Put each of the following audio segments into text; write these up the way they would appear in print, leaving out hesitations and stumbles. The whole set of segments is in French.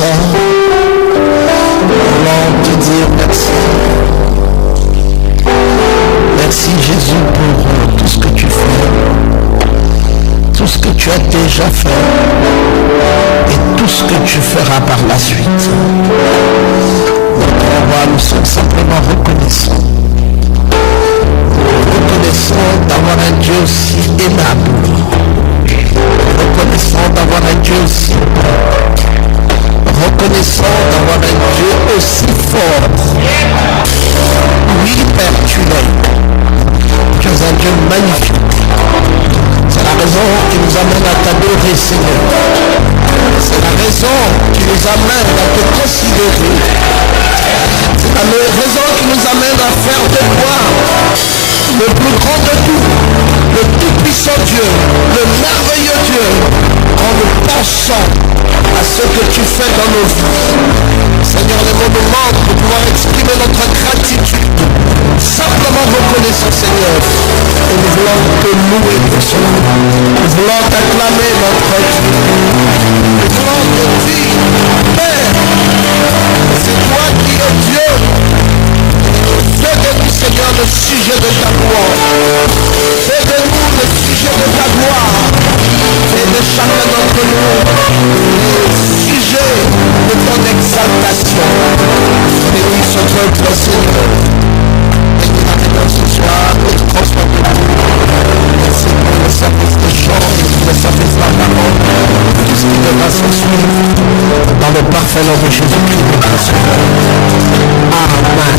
reconnaissant. Nous voulons te dire merci. Merci Jésus pour tout ce que tu fais, tout ce que tu as déjà fait et tout ce que tu feras par la suite. Notre roi, nous sommes simplement reconnaissants. Reconnaissant d'avoir un Dieu aussi aimable. Reconnaissant d'avoir un Dieu aussi bon. Reconnaissant d'avoir un Dieu aussi fort. Oui, Père, tu l'es. Tu es un Dieu magnifique. C'est la raison qui nous amène à t'adorer, Seigneur. C'est la raison qui nous amène à te considérer. C'est la raison qui nous amène à faire de toi le plus grand de tout, le tout-puissant Dieu, le merveilleux Dieu, en nous pensant à ce que tu fais dans nos vies. Seigneur, les mots nous manquent pour pouvoir exprimer notre gratitude. Simplement reconnaissant, Seigneur. Et nous voulons te louer pour cela. Nous voulons t'acclamer, notre Dieu. Nous voulons te dire, Père, c'est toi qui es Dieu. Fais de nous, Seigneur, le sujet de ta gloire. Fais de nous le sujet de ta gloire. Fais de chacun d'entre nous le sujet de ton exaltation. Bénis ce peuple, Seigneur. Bénis la réunion ce soir et transforme-nous. Merci pour le service de chant, le service de la parole, tout ce qui devra se suivre. Dans le parfait nom de Jésus-Christ, notre Seigneur. Amen.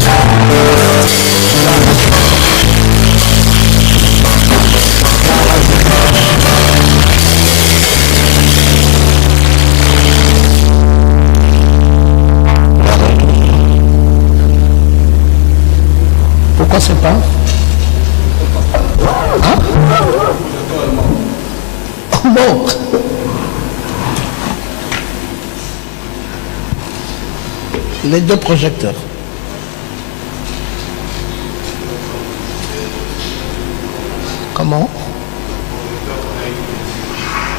Pourquoi c'est pas? Hein? Oh non! Les deux projecteurs. Comment?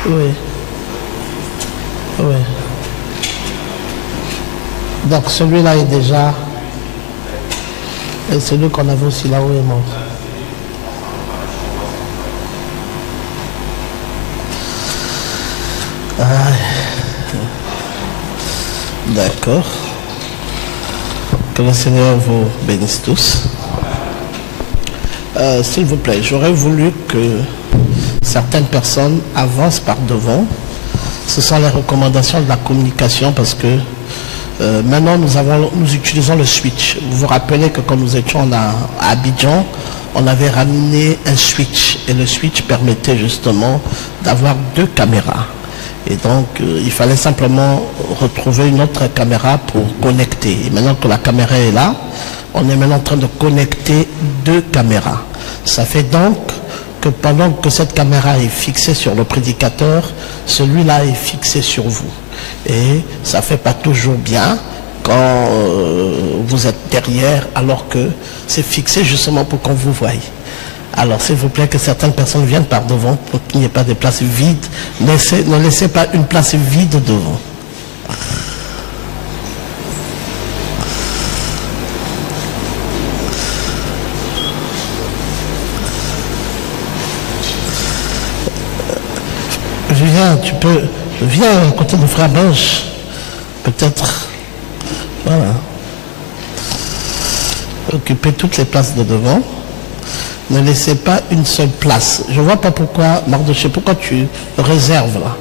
Oui. Oui. Donc celui-là est déjà... Et celui qu'on avait aussi là-haut est mort. Ah. D'accord. Que le Seigneur vous bénisse tous. S'il vous plaît, j'aurais voulu que certaines personnes avancent par devant. Ce sont les recommandations de la communication parce que maintenant nous utilisons le switch. Vous vous rappelez que quand nous étions à Abidjan, on avait ramené un switch et le switch permettait justement d'avoir deux caméras. Et donc il fallait simplement retrouver une autre caméra pour connecter. Et maintenant que la caméra est là, on est maintenant en train de connecter deux caméras. Ça fait donc que pendant que cette caméra est fixée sur le prédicateur, celui-là est fixé sur vous. Et ça ne fait pas toujours bien quand vous êtes derrière alors que c'est fixé justement pour qu'on vous voie. Alors s'il vous plaît que certaines personnes viennent par devant pour qu'il n'y ait pas de place vide. Ne laissez pas une place vide devant. Viens à côté de frère Bench, peut-être, voilà, occuper toutes les places de devant, ne laissez pas une seule place. Je ne vois pas pourquoi, Mardoché, pourquoi tu réserves là.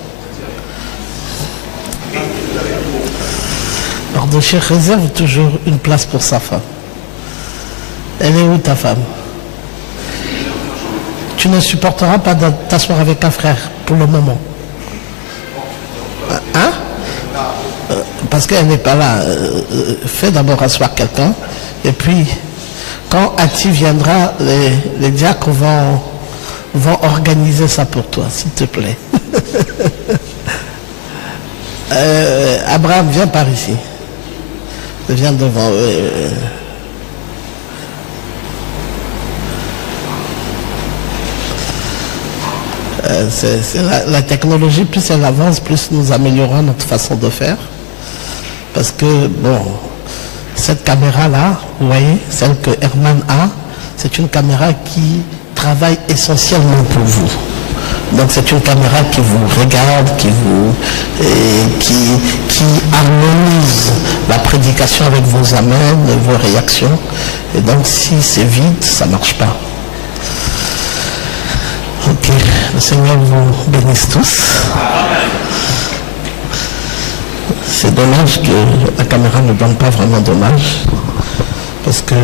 Mardoché réserve toujours une place pour sa femme. Elle est où ta femme? Tu ne supporteras pas de t'asseoir avec un frère pour le moment. Hein? Parce qu'elle n'est pas là. Fais d'abord asseoir quelqu'un. Et puis, quand Ati viendra, les diacres vont organiser ça pour toi, s'il te plaît. Abraham, viens par ici. Viens devant. La technologie, plus elle avance, plus nous améliorons notre façon de faire. Parce que, bon, cette caméra-là, vous voyez, celle que Herman a, c'est une caméra qui travaille essentiellement pour vous. Donc c'est une caméra qui vous regarde, qui harmonise la prédication avec vos amens et vos réactions. Et donc si c'est vide, ça ne marche pas. Ok, le Seigneur vous bénisse tous. C'est dommage que la caméra ne donne pas vraiment d'image, parce que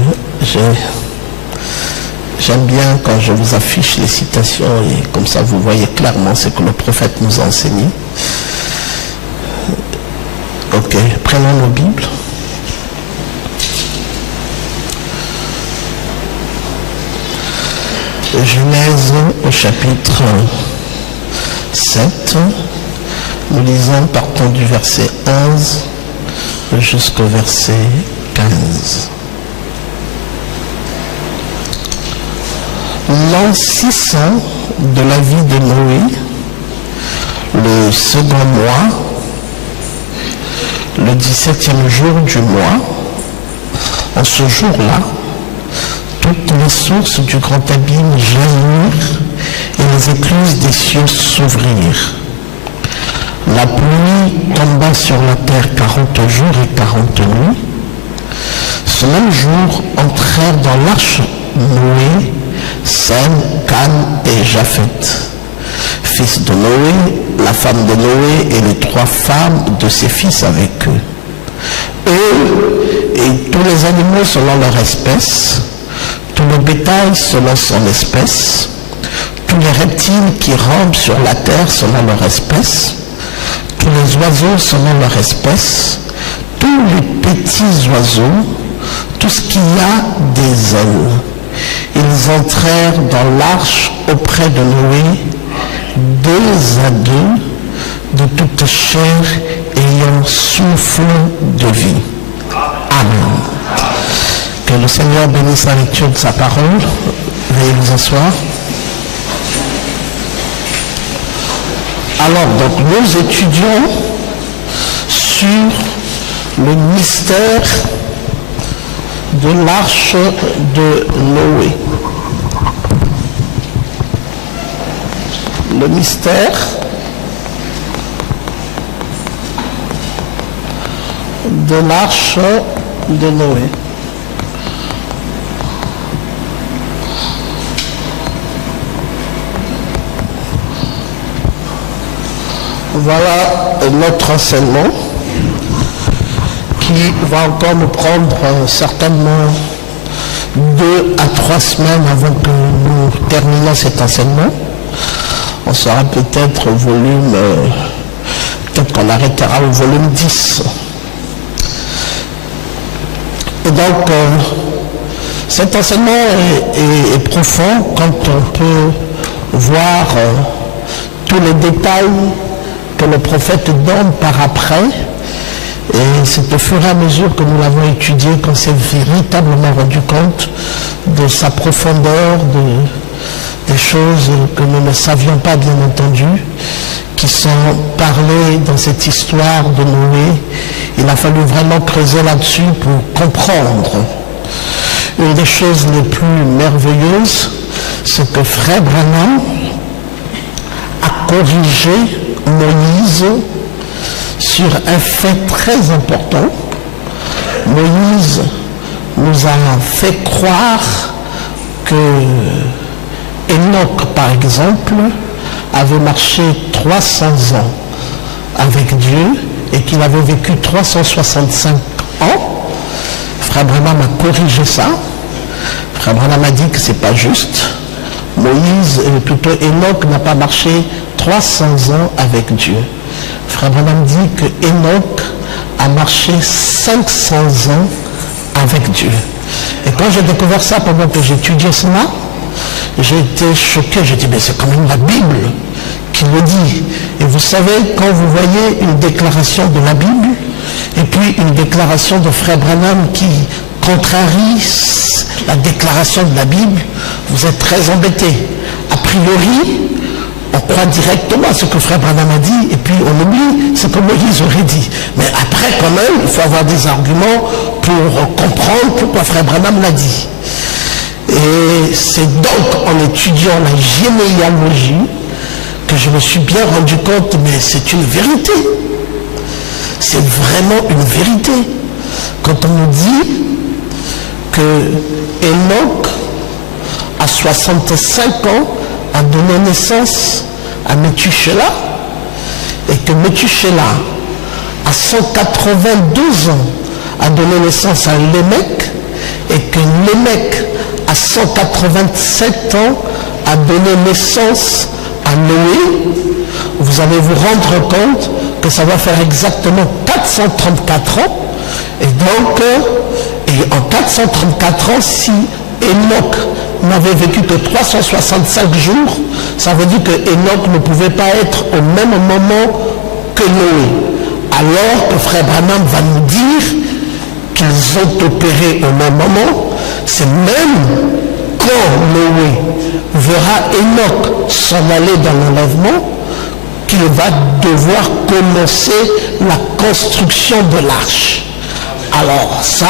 j'aime bien quand je vous affiche les citations et comme ça vous voyez clairement ce que le prophète nous a enseigné. Ok, prenons nos Bibles. Genèse au chapitre 7. Nous lisons partant du verset 11 jusqu'au verset 15. L'an 600 de la vie de Noé, le second mois, le 17e jour du mois, en ce jour-là, toutes les sources du grand abîme jaillirent et les écluses des cieux s'ouvrirent. La pluie tomba sur la terre 40 jours et 40 nuits. Ce même jour entrèrent dans l'arche Noé, Sem, Cam et Japheth, fils de Noé, la femme de Noé et les 3 femmes de ses fils avec eux. Eux et tous les animaux selon leur espèce, tout le bétail selon son espèce, tous les reptiles qui rampent sur la terre selon leur espèce, tous les oiseaux selon leur espèce, tous les petits oiseaux, tout ce qui a des ailes. Ils entrèrent dans l'arche auprès de Noé, 2 à 2, de toute chair ayant souffle de vie. Amen. Que le Seigneur bénisse la lecture de sa parole. Veuillez vous asseoir. Alors, donc, nous étudions sur le mystère de l'arche de Noé. Le mystère de l'arche de Noé. Voilà notre enseignement qui va encore nous prendre certainement 2 à 3 semaines avant que nous terminions cet enseignement. On sera peut-être au volume, peut-être qu'on arrêtera au volume 10. Et donc, cet enseignement est profond quand on peut voir tous les détails que le prophète donne par après. Et c'est au fur et à mesure que nous l'avons étudié qu'on s'est véritablement rendu compte de sa profondeur, des choses que nous ne savions pas, bien entendu, qui sont parlées dans cette histoire de Noé. Il a fallu vraiment creuser là-dessus pour comprendre. Une des choses les plus merveilleuses, c'est que Frère Branham a corrigé Moïse sur un fait très important. Moïse nous a fait croire que Enoch, par exemple, avait marché 300 ans avec Dieu et qu'il avait vécu 365 ans. Frère Branham a corrigé ça. Frère Branham a dit que c'est pas juste. Moïse, plutôt Enoch, n'a pas marché 300 ans avec Dieu. Frère Branham dit que Enoch a marché 500 ans avec Dieu. Et quand j'ai découvert ça pendant que j'étudiais cela, j'ai été choqué. J'ai dit, mais c'est quand même la Bible qui le dit. Et vous savez, quand vous voyez une déclaration de la Bible, et puis une déclaration de Frère Branham qui contrarie la déclaration de la Bible, vous êtes très embêté. A priori, on croit directement à ce que Frère Branham a dit, et puis on oublie ce que Moïse aurait dit. Mais après, quand même, il faut avoir des arguments pour comprendre pourquoi Frère Branham l'a dit. Et c'est donc en étudiant la généalogie que je me suis bien rendu compte, mais c'est une vérité. C'est vraiment une vérité. Quand on nous dit que Enoch, à 65 ans, a donné naissance à Métuchéla, et que Métuchéla, à 182 ans, a donné naissance à Lémec, et que Lémec, à 187 ans, a donné naissance à Noé, vous allez vous rendre compte que ça va faire exactement 434 ans. Et donc, en 434 ans, si Enoch n'avait vécu que 365 jours, ça veut dire que Enoch ne pouvait pas être au même moment que Noé. Alors que Frère Branham va nous dire qu'ils ont opéré au même moment. C'est même quand Noé verra Enoch s'en aller dans l'enlèvement qu'il va devoir commencer la construction de l'arche. Alors ça,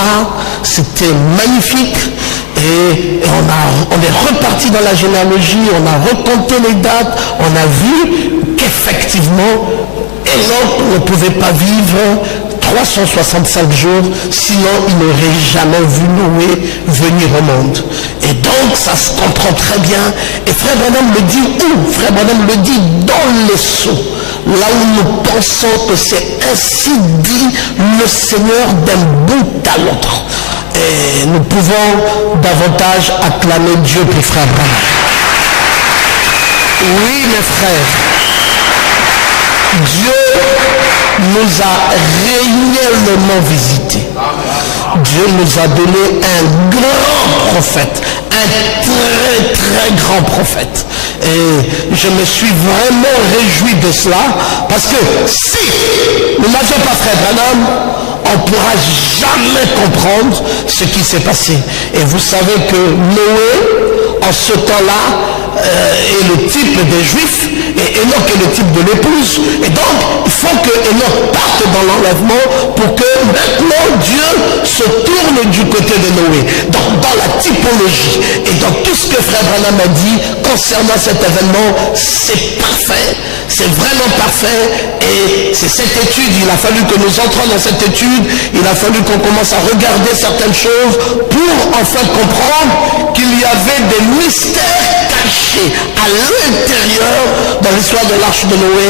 c'était magnifique. Et on est reparti dans la généalogie, on a recompté les dates, on a vu qu'effectivement, Enoch ne pouvait pas vivre 365 jours, sinon il n'aurait jamais vu Noé venir au monde. Et donc ça se comprend très bien. Et Frère Branham le dit où? Frère Branham le dit dans les sceaux, là où nous pensons que c'est ainsi dit le Seigneur d'un bout à l'autre. Et nous pouvons davantage acclamer Dieu pour Frère Branham. Oui, mes frères, Dieu nous a réellement visités. Dieu nous a donné un grand prophète, un très très grand prophète. Et je me suis vraiment réjoui de cela, parce que si nous n'avions pas Frère Branham, on ne pourra jamais comprendre ce qui s'est passé. Et vous savez que Noé, en ce temps-là, est le type des Juifs, et Enoch est le type de l'épouse. Et donc, il faut que Enoch parte dans l'enlèvement pour que maintenant Dieu se tourne du côté de Noé. Donc, dans la typologie et dans tout ce que Frère Branham a dit concernant cet événement, c'est parfait. C'est vraiment parfait. Et c'est cette étude, il a fallu que nous entrions dans cette étude, il a fallu qu'on commence à regarder certaines choses pour enfin comprendre qu'il y avait des mystères cachés à l'intérieur dans l'histoire de l'arche de Noé,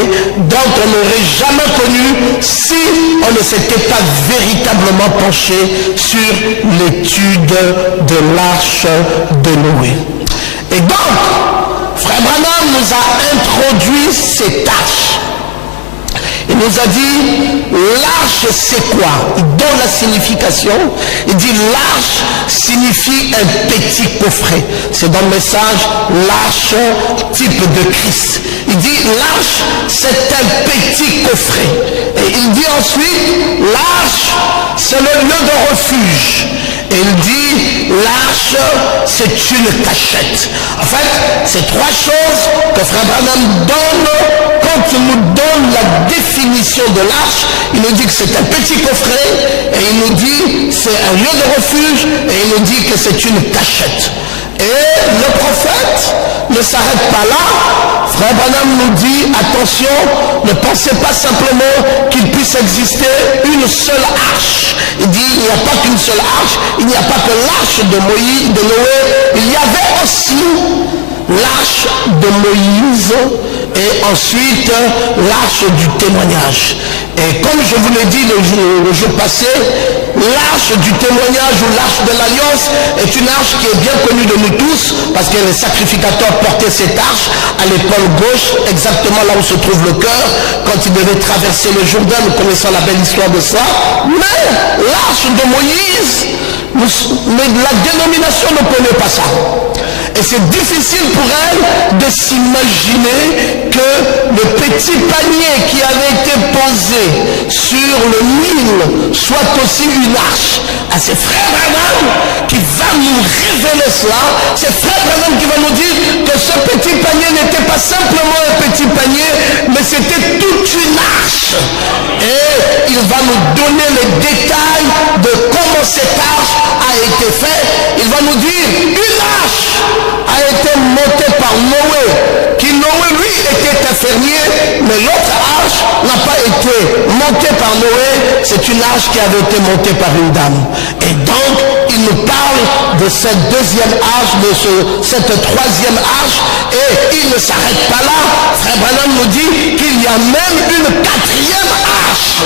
dont on n'aurait jamais connu si on ne s'était pas véritablement penché sur l'étude de l'arche de Noé. Et donc, Frère Branham nous a introduit cette arche. Il nous a dit, l'arche c'est quoi? Il donne la signification. Il dit, l'arche signifie un petit coffret. C'est dans le message, l'arche type de Christ. Il dit, l'arche c'est un petit coffret. Et il dit ensuite, l'arche c'est le lieu de refuge. Et il dit, l'arche c'est une cachette. En fait, c'est trois choses que Frère Branham donne quand il nous donne la définition de l'arche. Il nous dit que c'est un petit coffret, et il nous dit c'est un lieu de refuge, et il nous dit que c'est une cachette. Et le prophète ne s'arrête pas là. Frère Branham nous dit, attention, ne pensez pas simplement qu'il puisse exister une seule arche. Il dit, il n'y a pas qu'une seule arche, il n'y a pas que l'arche de Moïse, de Noé, il y avait aussi l'arche de Moïse et ensuite l'arche du témoignage. Et comme je vous l'ai dit le jour passé, l'arche du témoignage ou l'arche de l'alliance est une arche qui est bien connue de nous tous, parce que les sacrificateurs portaient cette arche à l'épaule gauche, exactement là où se trouve le cœur, quand ils devaient traverser le Jourdain. Nous connaissons la belle histoire de ça. Mais l'arche de Moïse, mais la dénomination ne connaît pas ça. Et c'est difficile pour elle de s'imaginer que le petit panier qui avait été posé sur le Nil soit aussi une arche. À ses frères Branham qui va nous révéler cela. C'est frère Branham qui va nous dire que ce petit panier n'était pas simplement un petit panier, mais c'était toute une arche. Et il va nous donner les détails de comment cette arche a été faite. Il va nous dire une arche a été montée par Noé, qui Noé lui était un fermier, mais l'autre arche n'a pas été montée par Noé, c'est une arche qui avait été montée par une dame. Et donc il nous parle de cette deuxième arche, de cette troisième arche, et il ne s'arrête pas là. Frère Branham nous dit qu'il y a même une quatrième arche.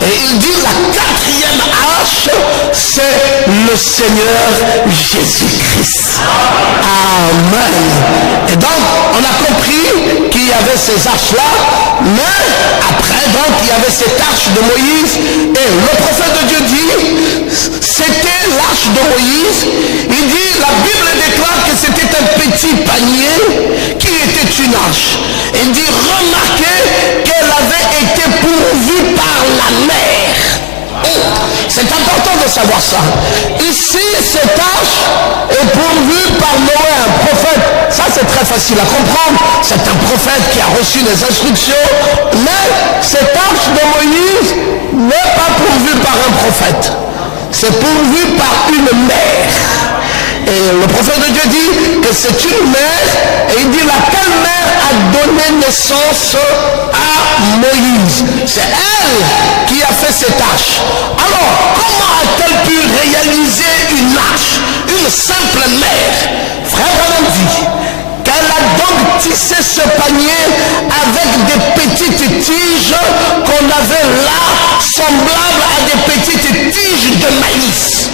Et il dit la quatrième arche, c'est le Seigneur Jésus-Christ. Amen. Et donc, on a compris qu'il y avait ces arches-là, mais après, donc, il y avait cette arche de Moïse, et le prophète de Dieu dit, c'était l'arche de Moïse. Il dit, la Bible déclare que c'était un petit panier qui était une arche. Il dit, remarquez qu'elle avait été pourvue par la mer. C'est important de savoir ça. Ici, cette arche est pourvue par Noé, un prophète. Ça, c'est très facile à comprendre. C'est un prophète qui a reçu des instructions. Mais cette arche de Moïse n'est pas pourvue par un prophète. C'est pourvu par une mer. Et le prophète de Dieu dit que c'est une mère, et il dit laquelle mère a donné naissance à Moïse. C'est elle qui a fait cette arche. Alors, comment a-t-elle pu réaliser une arche, une simple mère? Frère Branham dit qu'elle a donc tissé ce panier avec des petites tiges qu'on avait là, semblables à des petites tiges de maïs.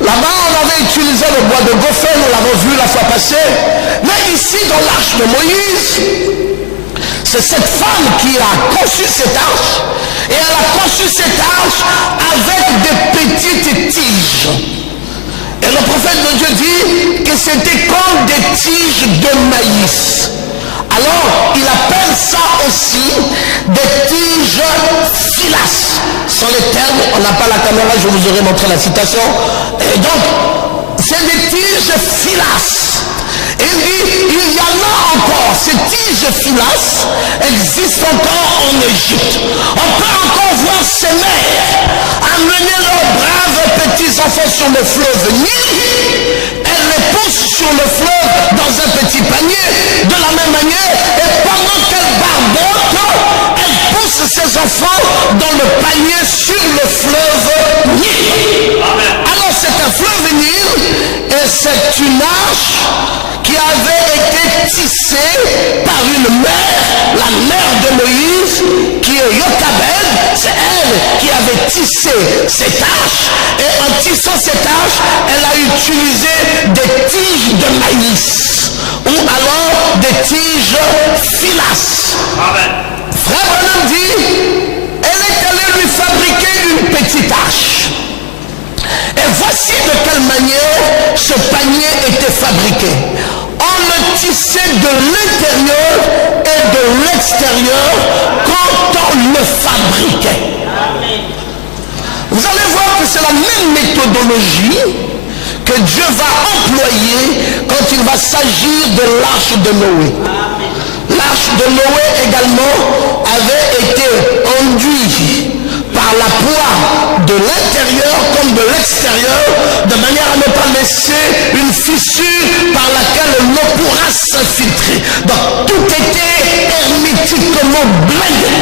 Là-bas, on avait utilisé le bois de Goffin, nous l'avons vu la fois passée. Mais ici, dans l'arche de Moïse, c'est cette femme qui a conçu cette arche. Et elle a conçu cette arche avec des petites tiges. Et le prophète de Dieu dit que c'était comme des tiges de maïs. Alors, il appelle ça aussi des tiges filas. Sans les termes, on n'a pas la caméra, je vous aurais montré la citation. Et donc, c'est des tiges filas. Et il dit, il y en a encore, ces tiges filas existent encore en Égypte. On peut encore voir ces mères amener leurs braves petits enfants sur le fleuve Nil. Elles les poussent sur le fleuve dans un petit panier, de la même manière, et pendant qu'elles barbotent, elles poussent ces enfants dans le panier sur le fleuve Nil. Alors c'est un fleuve Nil, et c'est une arche qui avait été tissée par une mère, la mère de Moïse, qui est Jochebed. C'est elle qui avait tissé cette arche, et en tissant cette arche, elle a utilisé des tiges de maïs, ou alors des tiges filas. Amen. Frère Branham dit, elle est allée lui fabriquer une petite arche. Et voici de quelle manière ce panier était fabriqué. On le tissait de l'intérieur et de l'extérieur quand on le fabriquait. Vous allez voir que c'est la même méthodologie que Dieu va employer quand il va s'agir de l'arche de Noé. L'arche de Noé également avait été enduite par la poix de l'intérieur comme de l'extérieur, de manière à ne pas laisser une fissure par laquelle l'eau pourra s'infiltrer. Donc tout était hermétiquement blindé.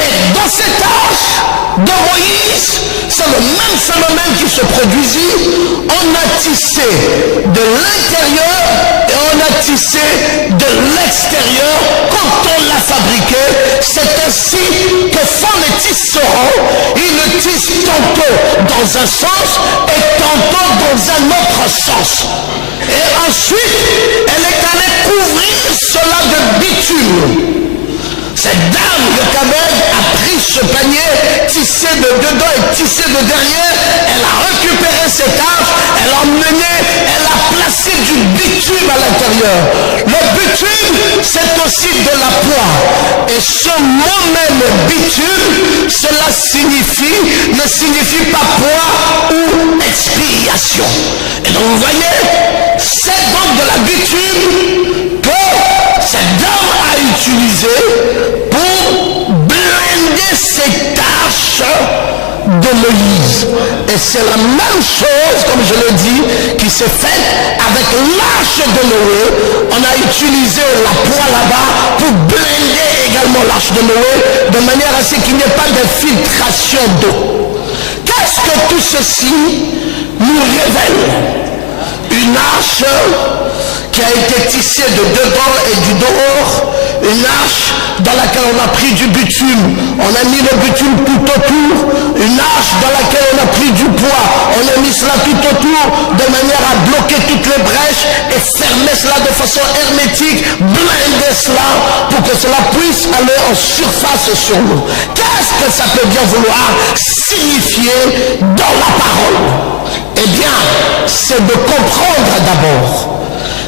Et dans cette arche de Moïse, c'est le même phénomène qui se produisit. On a tissé de l'intérieur et on a tissé de l'extérieur quand on l'a fabriqué. C'est ainsi que font les tisserands. Ils le tissent tantôt dans un sens et tantôt dans un autre sens. Et ensuite, elle est allée couvrir cela de bitume. Cette dame de Jochebed a pris ce panier, tissé de dedans et tissé de derrière. Elle a récupéré cette arche, elle l'a emmené, elle aussi du bitume à l'intérieur. Le bitume, c'est aussi de la poix. Et ce mot même bitume, cela ne signifie pas poix ou expiation. Et donc vous voyez, c'est donc de la bitume que cet homme a utilisé pour blinder ses tâches de Moïse. Et c'est la même chose, comme je l'ai dit, qui s'est faite avec l'arche de Noé. On a utilisé la poix là-bas pour blinder également l'arche de Noé, de manière à ce qu'il n'y ait pas de filtration d'eau. Qu'est-ce que tout ceci nous révèle? Une arche qui a été tissée de dedans et du dehors, une arche dans laquelle on a pris du bitume, on a mis le bitume tout autour, une arche dans laquelle on a pris du bois, on a mis cela tout autour de manière à bloquer toutes les brèches et fermer cela de façon hermétique, blinder cela pour que cela puisse aller en surface sur nous. Qu'est-ce que ça peut bien vouloir signifier dans la parole? Eh bien, c'est de comprendre d'abord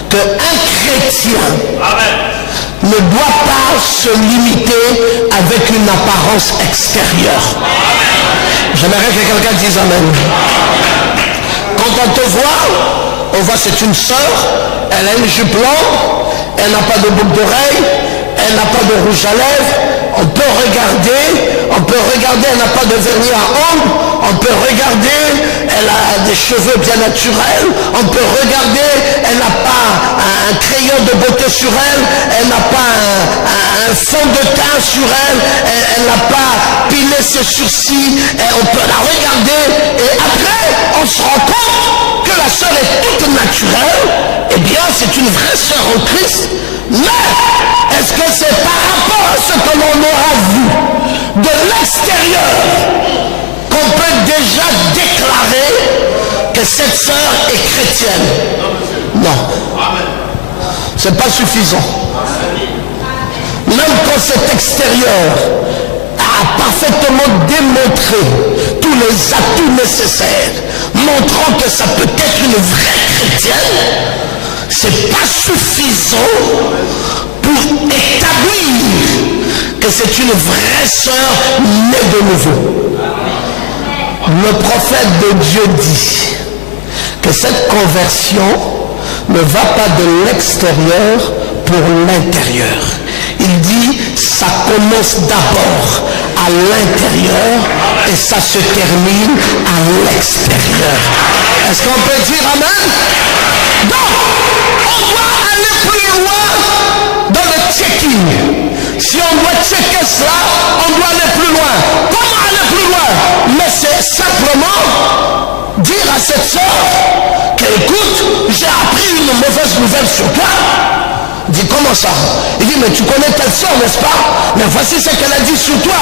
qu'un chrétien ne doit pas se limiter avec une apparence extérieure. J'aimerais que quelqu'un dise amen. Quand on te voit, on voit c'est une sœur, elle a une jupe longue, elle n'a pas de boucle d'oreille, elle n'a pas de rouge à lèvres, on peut regarder, elle n'a pas de vernis à ongles, on peut regarder, elle a des cheveux bien naturels, on peut regarder, elle n'a pas un crayon de beauté sur elle, elle n'a pas un fond de teint sur elle n'a pas pilé ses sourcils, et on peut la regarder, et après, on se rend compte que la sœur est toute naturelle. Eh bien, c'est une vraie sœur en Christ. Mais, est-ce que c'est par rapport à ce que l'on aura vu de l'extérieur qu'on peut déjà déclarer que cette sœur est chrétienne? Non. C'est pas suffisant. Même quand cet extérieur a parfaitement démontré tous les atouts nécessaires, montrant que ça peut être une vraie chrétienne, c'est pas suffisant pour établir que c'est une vraie sœur née de nouveau. Le prophète de Dieu dit que cette conversion ne va pas de l'extérieur pour l'intérieur. Il dit, ça commence d'abord à l'intérieur et ça se termine à l'extérieur. Est-ce qu'on peut dire amen? Donc, on doit aller plus loin dans le checking. Si on doit checker cela, on doit aller plus loin. Comment aller plus loin? Mais c'est simplement dire à cette sœur qu'écoute, j'ai appris une mauvaise nouvelle sur toi. Il dit, comment ça? Il dit, mais tu connais telle sœur, n'est-ce pas? Mais voici ce qu'elle a dit sur toi.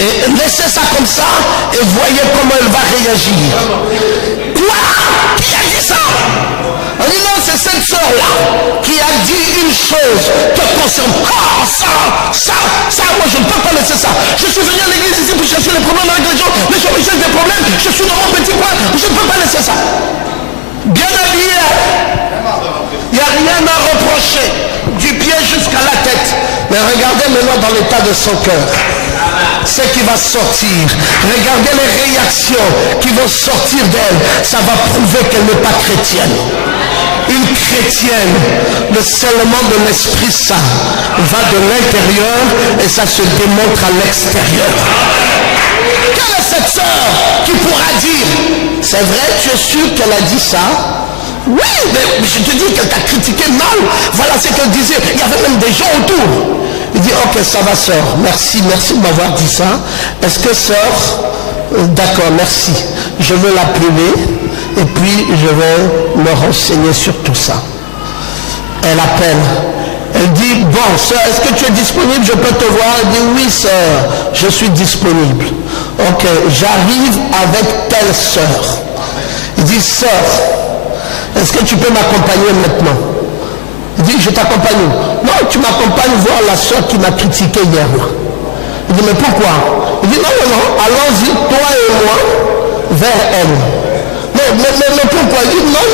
Et laissez ça comme ça et voyez comment elle va réagir. Quoi? Qui a dit ça? On dit non, c'est cette sœur-là qui a dit une chose te concerne. Ah, ça, moi je ne peux pas laisser ça. Je suis venu à l'église ici pour chercher les problèmes avec les gens me cherchent des problèmes, je suis dans mon petit coin, je ne peux pas laisser ça. Bien habillé, il n'y a rien à reprocher, du pied jusqu'à la tête. Mais regardez maintenant dans l'état de son cœur ce qui va sortir. Regardez les réactions qui vont sortir d'elle. Ça va prouver qu'elle n'est pas chrétienne. Une chrétienne, le scellement de l'Esprit Saint va de l'intérieur et ça se démontre à l'extérieur. Quelle est cette sœur qui pourra dire, c'est vrai, tu es sûr qu'elle a dit ça? Oui, mais je te dis qu'elle t'a critiqué mal. Voilà ce qu'elle disait. Il y avait même des gens autour. Il dit, ok, ça va sœur, merci de m'avoir dit ça. Est-ce que sœur, d'accord, merci. Je vais l'appeler et puis je vais me renseigner sur tout ça. Elle appelle. Elle dit, bon sœur, est-ce que tu es disponible? Je peux te voir? Elle dit, oui sœur, je suis disponible. Ok, j'arrive avec telle sœur. Il dit, sœur, est-ce que tu peux m'accompagner maintenant? Il dit, je t'accompagne. Non, tu m'accompagnes voir la soeur qui m'a critiqué hier. Il dit, mais pourquoi? Il dit, non, allons-y, toi et moi, vers elle. Mais mais pourquoi? Il dit non,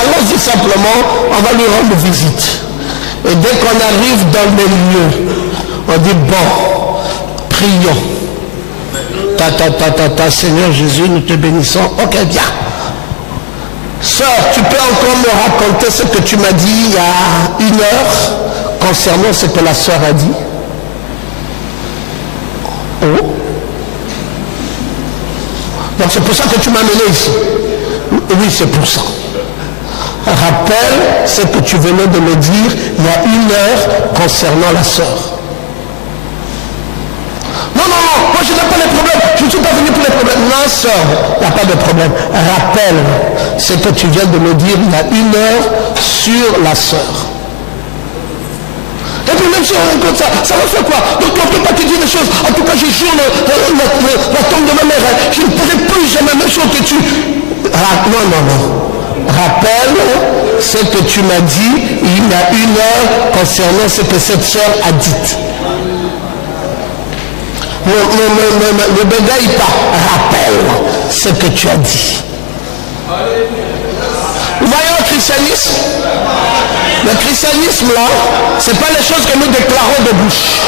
allons-y simplement, on va lui rendre visite. Et dès qu'on arrive dans les lieux, on dit bon, prions. Seigneur Jésus, nous te bénissons. Ok, bien. Sœur, tu peux encore me raconter ce que tu m'as dit il y a 1 heure concernant ce que la sœur a dit? Oh. Donc c'est pour ça que tu m'as amené ici. Oui, c'est pour ça. Rappelle ce que tu venais de me dire il y a 1 heure concernant la sœur. Non, moi je n'ai pas de problème. Je ne suis pas venu pour les problèmes. Non, sœur, il n'y a pas de problème. Rappelle ce que tu viens de me dire il y a 1 heure sur la sœur. Et puis même si on rencontre ça, ça va faire quoi? Donc on ne peut pas te dire des choses. En tout cas, je jure la tombe de ma mère. Je ne pourrai plus jamais même chose que tu... Non. Rappelle ce que tu m'as dit il y a 1 heure concernant ce que cette sœur a dit. Ne bégaye pas. Rappelle ce que tu as dit. Vous voyez le christianisme? Le christianisme là, ce n'est pas les choses que nous déclarons de bouche.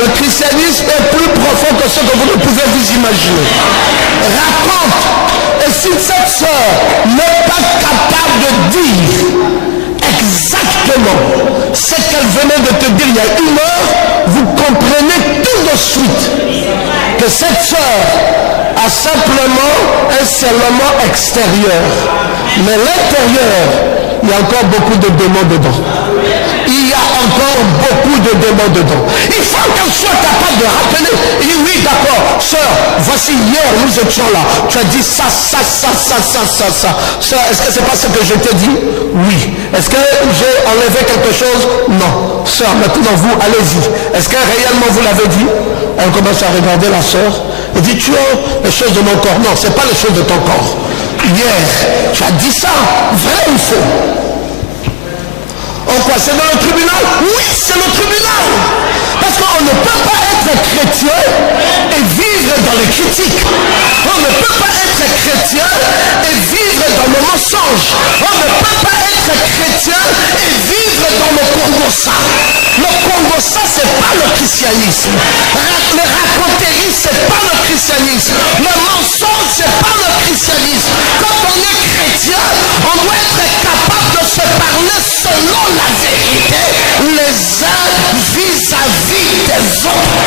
Le christianisme est plus profond que ce que vous ne pouvez vous imaginer. Raconte. Et si cette sœur n'est pas capable de dire exactement ce qu'elle venait de te dire il y a 1 heure, vous comprenez tout de suite que cette sœur a simplement un seulement extérieur. Mais l'intérieur, il y a encore beaucoup de démons dedans. Il y a encore beaucoup de démons dedans. Il faut qu'elle soit capable de rappeler. Il dit oui, d'accord, sœur, voici hier nous étions là. Tu as dit ça. Sœur, est-ce que c'est pas ce que je t'ai dit? Oui. Est-ce que j'ai enlevé quelque chose? Non. Sœur, maintenant vous, allez-y. Est-ce que réellement vous l'avez dit? Elle commence à regarder la sœur. Elle dit, tu as les choses de mon corps. Non, c'est pas les choses de ton corps. Hier, tu as dit ça. Vrai ou faux? En quoi? C'est dans le tribunal? Oui, c'est le tribunal. Parce qu'on ne peut pas être chrétien et vivre dans les critiques. On ne peut pas être chrétien et vivre dans le mensonge. On ne peut pas être chrétien et vivre dans le congossa. Le congossa, c'est pas le christianisme. Le raconterie, c'est pas le christianisme. Le mensonge, c'est pas le christianisme. Quand on est chrétien, on doit être capable de se parler selon la vérité, les uns vis-à-vis des autres.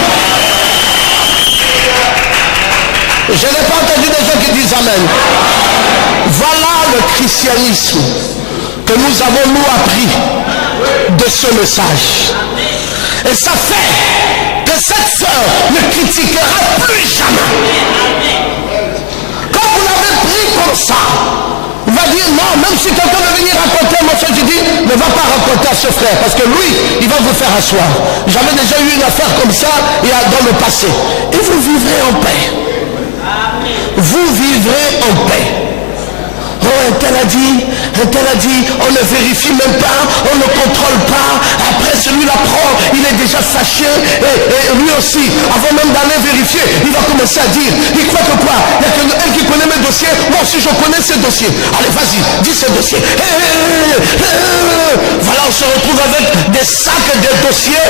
Je n'ai pas entendu des gens qui disent amen. Voilà le christianisme que nous avons nous appris de ce message. Et ça fait que cette sœur ne critiquera plus jamais. Quand vous l'avez pris comme ça, il va dire non, même si quelqu'un veut venir raconter à mon soeur, je dis, ne va pas raconter à ce frère, parce que lui, il va vous faire asseoir. J'avais déjà eu une affaire comme ça dans le passé. Et vous vivrez en paix. Vous vivrez en paix. Oh, un tel a dit, on ne vérifie même pas, on ne contrôle pas. Après, celui-là prend, il est déjà fâché. Et lui aussi, avant même d'aller vérifier, il va commencer à dire, il croit que quoi? Il y a quelqu'un qui connaît mes dossiers. Moi aussi, je connais ces dossiers. Allez, vas-y, dis ces dossiers. Voilà, on se retrouve avec des sacs de dossiers.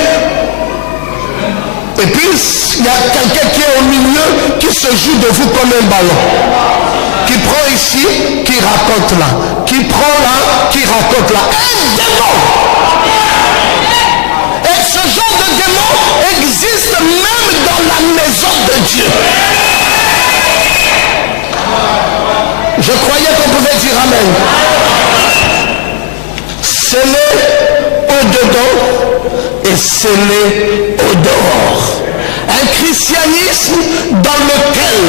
Et puis, il y a quelqu'un qui est au milieu, qui se joue de vous comme un ballon. Qui prend ici, qui raconte là. Qui prend là, qui raconte là. Un démon. Et ce genre de démon existe même dans la maison de Dieu. Je croyais qu'on pouvait dire amen. Scellé au-dedans et scellé au-dehors. Un christianisme dans lequel,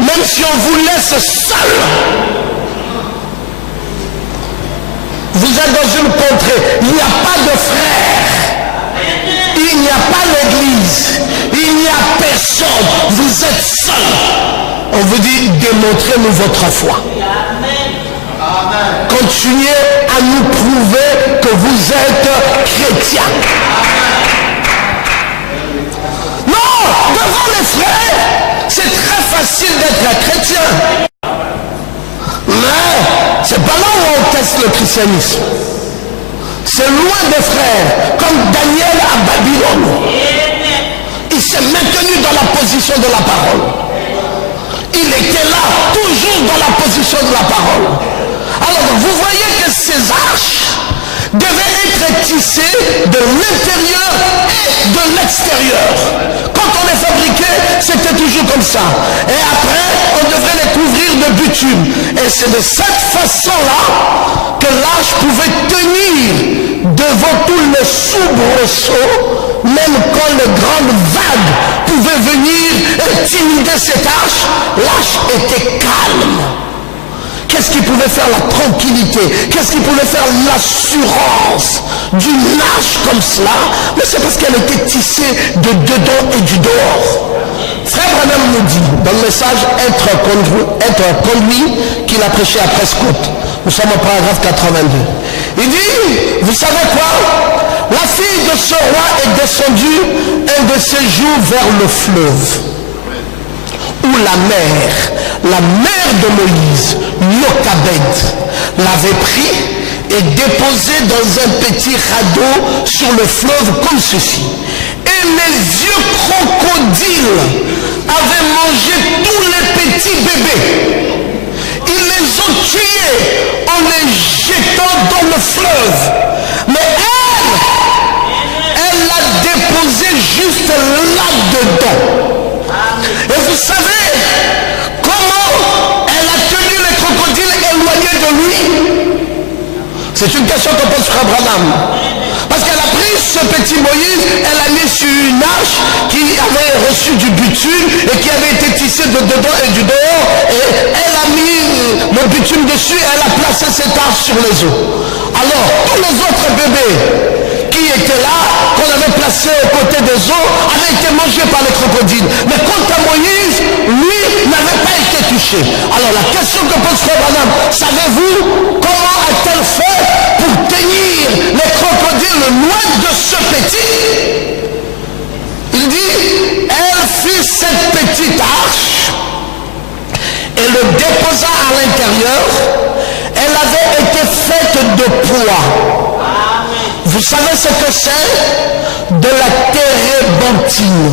même si on vous laisse seul, vous êtes dans une contrée, il n'y a pas de frères, il n'y a pas l'église, il n'y a personne, vous êtes seul. On vous dit, démontrez-nous votre foi. Continuez à nous prouver que vous êtes chrétiens. Devant les frères, c'est très facile d'être un chrétien. détestent le christianisme. C'est loin des frères, comme Daniel à Babylone. Il s'est maintenu dans la position de la parole. Il était là, toujours dans la position de la parole. Alors vous voyez que ces arches devaient être tissées de l'intérieur et de l'extérieur. Quand on les fabriquait, c'était toujours comme ça. Et après, on devrait les couvrir de bitume. Et c'est de cette façon-là que l'arche pouvait tenir devant tous les soubresauts, même quand les grandes vagues pouvaient venir intimider cette l'arche était calme. Qu'est-ce qui pouvait faire la tranquillité? Qu'est-ce qui pouvait faire l'assurance d'une arche comme cela? Mais c'est parce qu'elle était tissée de dedans et du dehors. Frère Branham nous dit dans le message être conduit qu'il a prêché à Prescott. Nous sommes au paragraphe 82. Il dit, vous savez quoi? La fille de ce roi est descendue un de ces jours vers le fleuve, où la mère de Moïse, Jochebed, l'avait pris et déposé dans un petit radeau sur le fleuve comme ceci. Et les vieux crocodiles avaient mangé tous les petits bébés. Ils les ont tués en les jetant dans le fleuve. Mais elle l'a déposé juste là-dedans. Et vous savez comment elle a tenu les crocodiles éloignés de lui? C'est une question qu'on pose sur Abraham. Parce qu'elle a pris ce petit Moïse, elle l'a mis sur une arche qui avait reçu du bitume et qui avait été tissée de dedans et du dehors. Et elle a mis le bitume dessus et elle a placé cette arche sur les eaux. Alors, tous les autres bébés qui étaient là, qu'on avait placés aux côtés des eaux, avaient été mangés par les crocodiles. Mais quant à Moïse, lui, n'avait pas été touché. Alors la question que pose Frère Branham, savez-vous comment a-t-elle fait pour tenir les crocodiles loin de ce petit? Il dit, elle fit cette petite arche et le déposa à l'intérieur. Elle avait été faite de poids. Vous savez ce que c'est? De la térébenthine.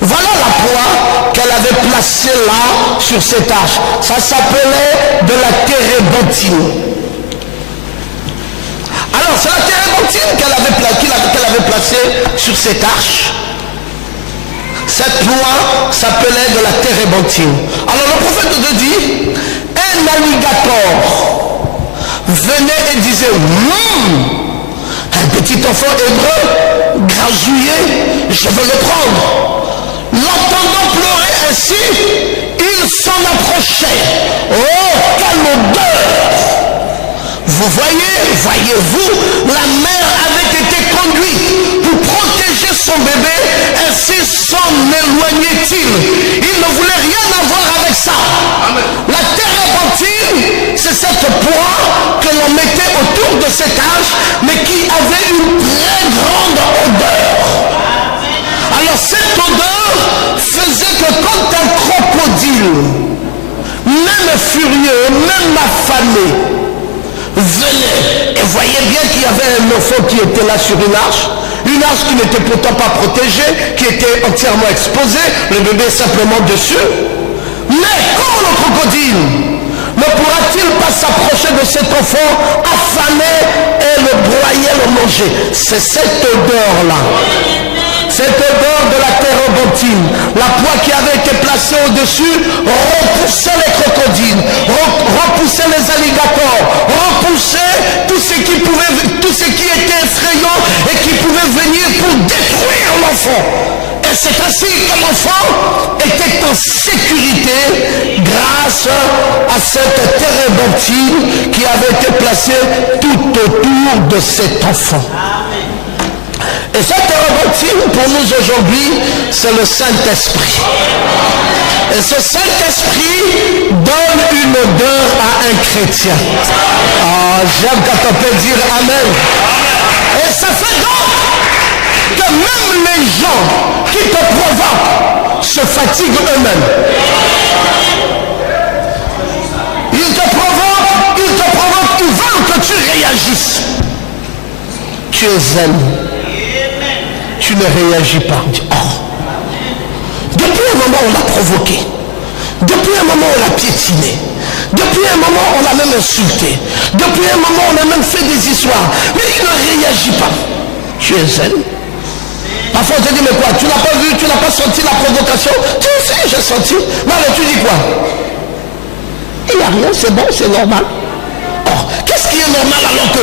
Voilà la poix qu'elle avait placée là sur cette arche. Ça s'appelait de la térébenthine. Alors c'est la térébenthine qu'elle avait placée sur cette arche. Cette poix s'appelait de la térébenthine. Alors le prophète de Dieu dit, un alligator venait et disait, un petit enfant hébreu, grazouillé, je veux le prendre. L'entendant pleurer ainsi, il s'en approchait. Oh, quelle odeur! Vous voyez-vous, la mère avait été conduite pour protéger son bébé, ainsi s'en éloignait-il. Il ne voulait rien avoir avec ça. Amen. La térébenthine, c'est cette poix que l'on mettait autour de cette arche, mais qui avait une très grande odeur. Alors cette odeur faisait que quand un crocodile, même furieux, même affamé, venait et voyait bien qu'il y avait un enfant qui était là sur une arche qui n'était pourtant pas protégée, qui était entièrement exposée, le bébé simplement dessus. Mais quand le crocodile ne pourra-t-il pas s'approcher de cet enfant affamé et le broyer, le manger? C'est cette odeur-là. Cette odeur de la térébenthine, la poix qui avait été placée au-dessus, repoussait les crocodiles, repoussait les alligators, repoussait tout ce qui était effrayant et qui pouvait venir pour détruire l'enfant. Et c'est ainsi que l'enfant était en sécurité grâce à cette térébenthine qui avait été placée tout autour de cet enfant. Et cette térébenthine pour nous aujourd'hui, c'est le Saint-Esprit. Et ce Saint-Esprit donne une odeur à un chrétien. Ah, j'aime quand on peut dire Amen. Et ça fait donc que même les gens qui te provoquent se fatiguent eux-mêmes. Ils te provoquent, ils veulent que tu réagisses. Tu es zen. Tu ne réagis pas. On dit, oh. Depuis un moment, on l'a provoqué. Depuis un moment, on l'a piétiné. Depuis un moment, on l'a même insulté. Depuis un moment, on a même fait des histoires. Mais il ne réagit pas. Tu es zen. Parfois, on te dit, mais quoi? Tu n'as pas vu, tu n'as pas senti la provocation? Tu sais, j'ai senti. Mais alors, tu dis quoi? Il n'y a rien, c'est bon, c'est normal. Oh, qu'est-ce qui est normal alors que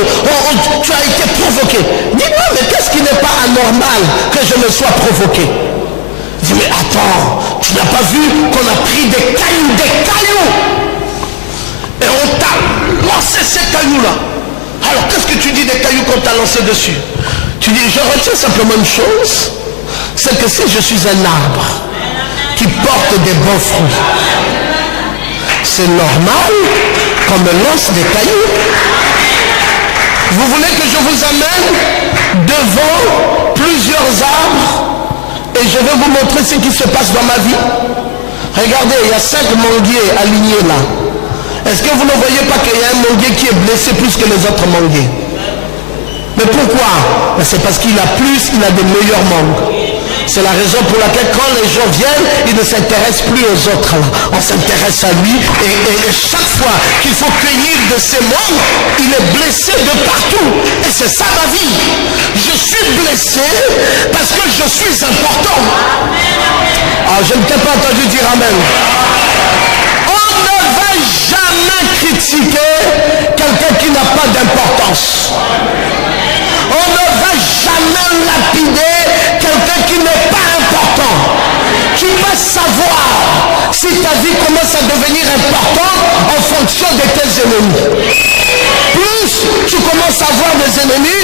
tu as été provoqué? Dis-moi, mais qu'est-ce qui n'est pas anormal que je me sois provoqué? Dis, mais attends, tu n'as pas vu qu'on a pris des cailloux, et on t'a lancé ces cailloux-là. Alors, qu'est-ce que tu dis des cailloux qu'on t'a lancé dessus? Tu dis, je retiens simplement une chose, c'est que si je suis un arbre qui porte des bons fruits, c'est normal qu'on me lance des cailloux. Vous voulez que je vous amène devant plusieurs arbres et je vais vous montrer ce qui se passe dans ma vie? Regardez, il y a 5 manguiers alignés là. Est-ce que vous ne voyez pas qu'il y a un manguier qui est blessé plus que les autres manguiers? Mais pourquoi? C'est parce qu'il a des meilleurs mangues. C'est la raison pour laquelle quand les gens viennent, ils ne s'intéressent plus aux autres. On s'intéresse à lui et chaque fois qu'il faut cueillir de ses mangues, il est blessé de partout. Et c'est ça ma vie. Je suis blessé parce que je suis important. Ah, je ne t'ai pas entendu dire amen. On ne va jamais critiquer quelqu'un qui n'a pas d'importance. On ne va jamais lapider quelqu'un qui n'est pas important. Tu vas savoir si ta vie commence à devenir importante en fonction de tes ennemis. Plus tu commences à avoir des ennemis,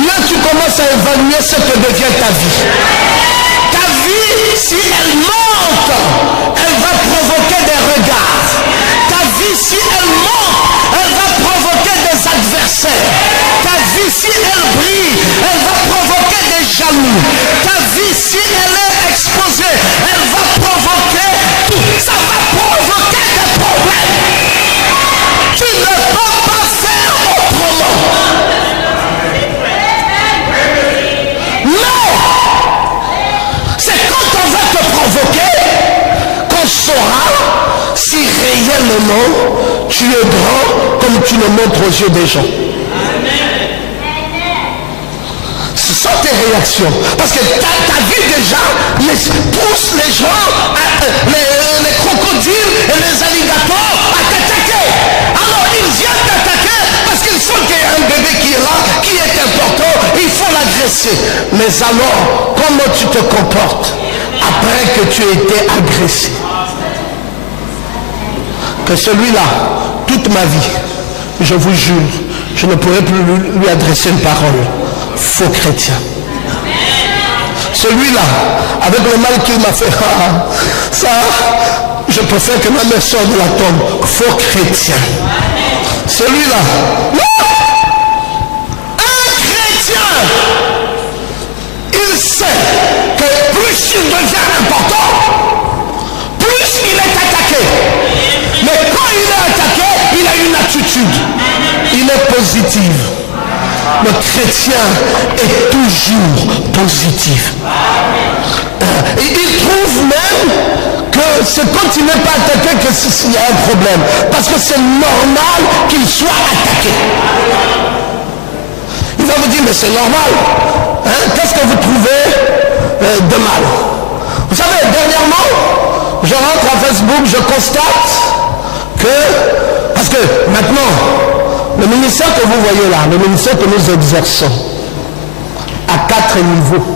mieux tu commences à évaluer ce que devient ta vie. Ta vie, si elle monte, elle va provoquer des regards. Ta vie, si elle monte, elle va provoquer des adversaires. Ta vie, si elle brille, elle va provoquer des jaloux. Ta vie, si elle est exposée, elle va provoquer tout. Ça va provoquer des problèmes. Tu ne peux pas faire autrement. Non. C'est quand on va te provoquer qu'on saura si réellement tu es grand comme tu le montres aux yeux des gens. Ce sont tes réactions. Parce que ta vie déjà pousse les gens, les crocodiles et les alligators à t'attaquer. Alors ils viennent t'attaquer parce qu'ils sentent qu'il y a un bébé qui est là, qui est important, il faut l'agresser. Mais alors, comment tu te comportes après que tu aies été agressé? Que celui-là, toute ma vie, je vous jure, je ne pourrai plus lui adresser une parole. Faux chrétien. Celui-là, avec le mal qu'il m'a fait, ça, je préfère que ma mère sorte de la tombe. Faux chrétien. Celui-là, non! Un chrétien, il sait que plus il devient important, plus il est attaqué. Mais quand il est attaqué, il a une attitude. Il est positif. Le chrétien est toujours positif. Et il trouve même que c'est quand il n'est pas attaqué qu'il y a un problème. Parce que c'est normal qu'il soit attaqué. Il va vous dire, mais c'est normal. Hein? Qu'est-ce que vous trouvez de mal? Vous savez, dernièrement, je rentre à Facebook, je constate que, parce que maintenant, le ministère que vous voyez là, le ministère que nous exerçons, à 4 niveaux.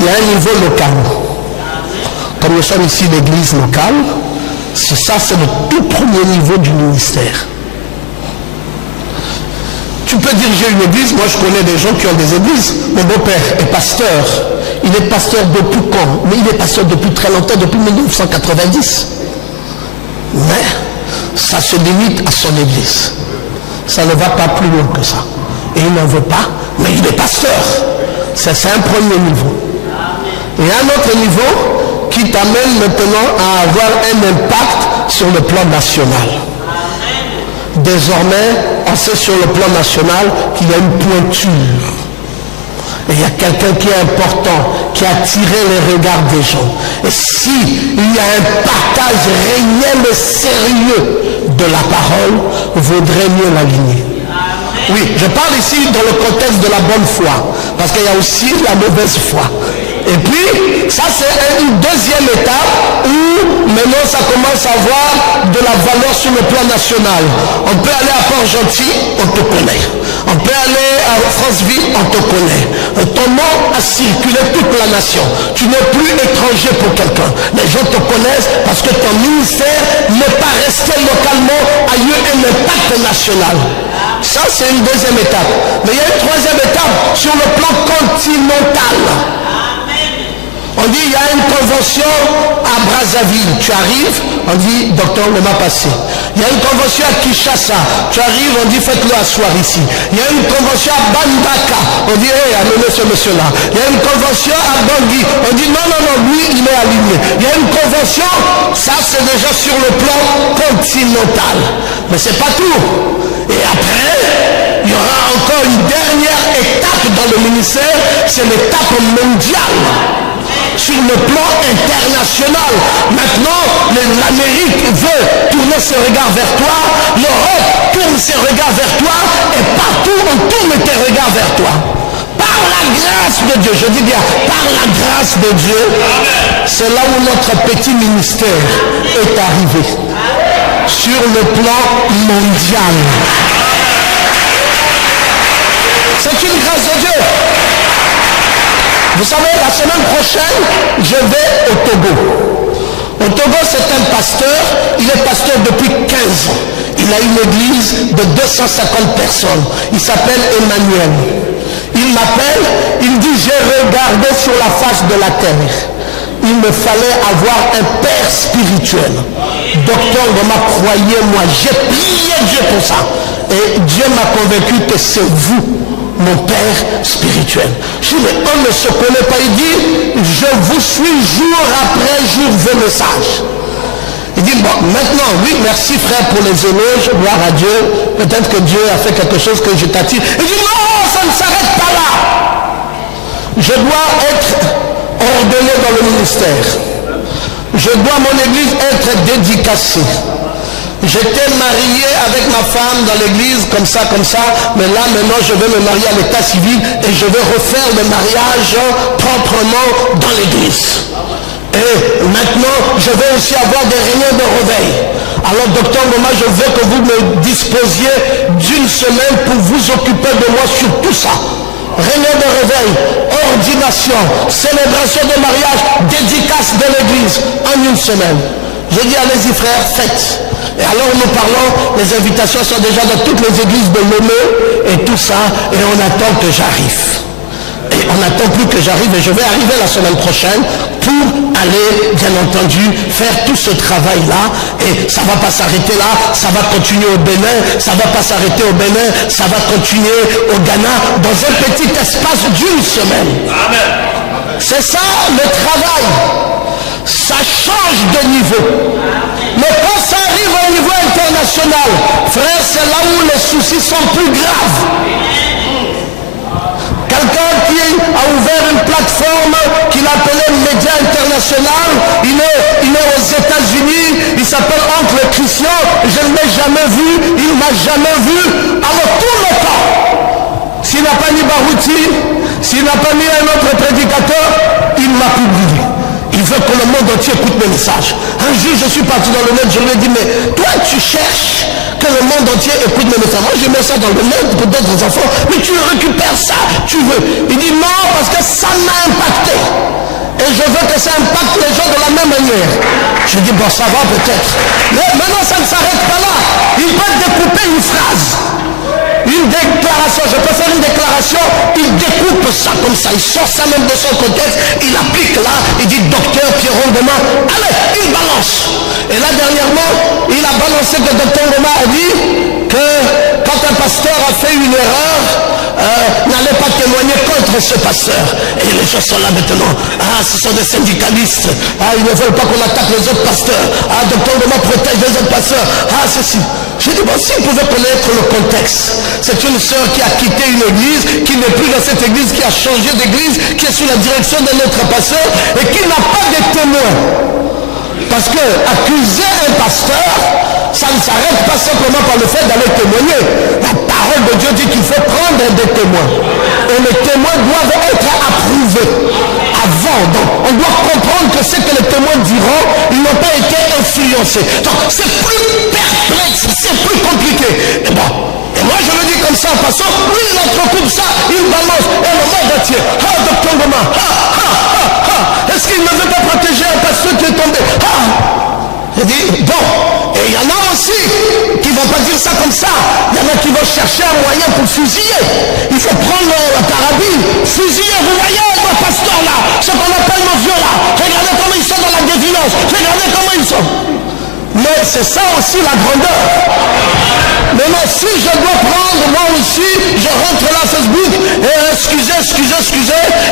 Il y a un niveau local. Comme nous sommes ici l'église locale, ça c'est le tout premier niveau du ministère. Tu peux diriger une église, moi je connais des gens qui ont des églises. Mon beau-père est pasteur. Il est pasteur depuis quand? Mais il est pasteur depuis très longtemps, depuis 1990. Mais ça se limite à son église. Ça ne va pas plus loin que ça. Et il n'en veut pas, mais il est pasteur. C'est un premier niveau. Et un autre niveau qui t'amène maintenant à avoir un impact sur le plan national. Désormais, on sait sur le plan national qu'il y a une pointure. Et il y a quelqu'un qui est important, qui a attiré les regards des gens. Et si il y a un partage réel et sérieux de la parole, vaudrait mieux l'aligner. Oui, je parle ici dans le contexte de la bonne foi, parce qu'il y a aussi la mauvaise foi. Et puis, ça c'est une deuxième étape où maintenant ça commence à avoir de la valeur sur le plan national. On peut aller à Port-Gentil, on te connaît. On peut aller à Franceville, on te connaît. Ton nom a circulé toute la nation. Tu n'es plus étranger pour quelqu'un. Les gens te connaissent parce que ton ministère n'est pas resté localement, a eu un impact national. Ça c'est une deuxième étape. Mais il y a une troisième étape sur le plan continental. On dit il y a une convention à Brazzaville, tu arrives, on dit docteur ne m'a passé. Il y a une convention à Kinshasa, tu arrives, on dit faites-le asseoir ici. Il y a une convention à Bandaka, on dit hey, amenez ce monsieur-là. Il y a une convention à Bangui, on dit non, lui il est aligné. Il y a une convention, ça c'est déjà sur le plan continental. Mais c'est pas tout. Et après, il y aura encore une dernière étape dans le ministère, c'est l'étape mondiale. Sur le plan international. Maintenant, l'Amérique veut tourner ses regards vers toi, l'Europe tourne ses regards vers toi, et partout on tourne tes regards vers toi. Par la grâce de Dieu, je dis bien, par la grâce de Dieu, c'est là où notre petit ministère est arrivé. Sur le plan mondial. C'est une grâce de Dieu. Vous savez, la semaine prochaine, je vais au Togo. Au Togo, c'est un pasteur. Il est pasteur depuis 15 ans. Il a une église de 250 personnes. Il s'appelle Emmanuel. Il m'appelle, il dit, j'ai regardé sur la face de la terre. Il me fallait avoir un père spirituel. Docteur Ngoma, croyez-moi, j'ai prié Dieu pour ça. Et Dieu m'a convaincu que c'est vous, mon père spirituel. Si l'homme ne se connaît pas, il dit, je vous suis jour après jour vos messages. Il dit, bon, maintenant, oui, merci frère pour les éloges, gloire à Dieu. Peut-être que Dieu a fait quelque chose que je t'attire. Il dit, non, ça ne s'arrête pas là. Je dois être ordonné dans le ministère. Je dois, mon église, être dédicacée. J'étais marié avec ma femme dans l'église, comme ça, mais là maintenant je vais me marier à l'état civil et je vais refaire le mariage proprement dans l'église. Et maintenant je vais aussi avoir des réunions de réveil. Alors docteur Ngoma, je veux que vous me disposiez d'une semaine pour vous occuper de moi sur tout ça. Réunion de réveil, ordination, célébration de mariage, dédicace de l'église en une semaine. Je dis allez-y frère, faites. Et alors nous parlons, les invitations sont déjà dans toutes les églises de Lomé et tout ça, et on attend que j'arrive. Et on n'attend plus que j'arrive, et je vais arriver la semaine prochaine pour aller, bien entendu, faire tout ce travail-là. Et ça ne va pas s'arrêter là, ça va continuer au Bénin, ça ne va pas s'arrêter au Bénin, ça va continuer au Ghana, dans un petit espace d'une semaine. Amen. C'est ça le travail. Ça change de niveau. Mais quand ça arrive au niveau international, frère, c'est là où les soucis sont plus graves. Quelqu'un qui a ouvert une plateforme qu'il appelait Média International, il est aux États-Unis, il s'appelle Oncle Christian, je ne l'ai jamais vu, il ne m'a jamais vu. Alors tout le temps, s'il n'a pas mis Barouti, s'il n'a pas mis un autre prédicateur, il m'a publié. Il veut que le monde entier écoute mes messages. Un jour, je suis parti dans le net, je lui ai dit, mais toi, tu cherches que le monde entier écoute mes messages. Moi, je mets ça dans le net pour d'autres enfants, mais tu récupères ça, tu veux. Il dit, non, parce que ça m'a impacté. Et je veux que ça impacte les gens de la même manière. Je dis, bon, ça va peut-être. Mais maintenant, ça ne s'arrête pas là. Il peut découper une phrase. Une déclaration, je peux faire une déclaration, il découpe ça comme ça, il sort ça même de son contexte, il applique là, il dit docteur Pierre Ngoma, allez, il balance. Et là dernièrement, il a balancé que docteur Ngoma a dit que quand un pasteur a fait une erreur, n'allez pas témoigner contre ce pasteur. Et les gens sont là maintenant, ah ce sont des syndicalistes, ah ils ne veulent pas qu'on attaque les autres pasteurs, ah docteur Ngoma protège les autres pasteurs, ah ceci. J'ai dit, bon, si vous pouvez connaître le contexte, c'est une sœur qui a quitté une église, qui n'est plus dans cette église, qui a changé d'église, qui est sous la direction d'un autre pasteur et qui n'a pas de témoins. Parce que accuser un pasteur, ça ne s'arrête pas simplement par le fait d'aller témoigner. La parole de Dieu dit qu'il faut prendre des témoins. Et les témoins doivent être approuvés avant. Donc, on doit comprendre que ce que les témoins diront, ils n'ont pas été influencés. Donc, c'est plus perplexe, c'est plus compliqué. Et bon, et moi je le dis comme ça en passant, lui il entrecoupe ça, il balance, et le monde entier. Ah, docteur Goma, est-ce qu'il ne veut pas protéger un pasteur qui est tombé? Il dit, bon, et il y en a aussi qui ne vont pas dire ça comme ça. Il y en a qui vont chercher un moyen pour fusiller. Il faut prendre la carabine, fusiller. Vous voyez, nos pasteurs là, ce qu'on appelle nos vieux là. Regardez comment ils sont dans la déviance. Regardez comment ils sont. Mais c'est ça aussi la grandeur. Maintenant, si je dois prendre, moi aussi, je rentre là à Facebook, et excusez,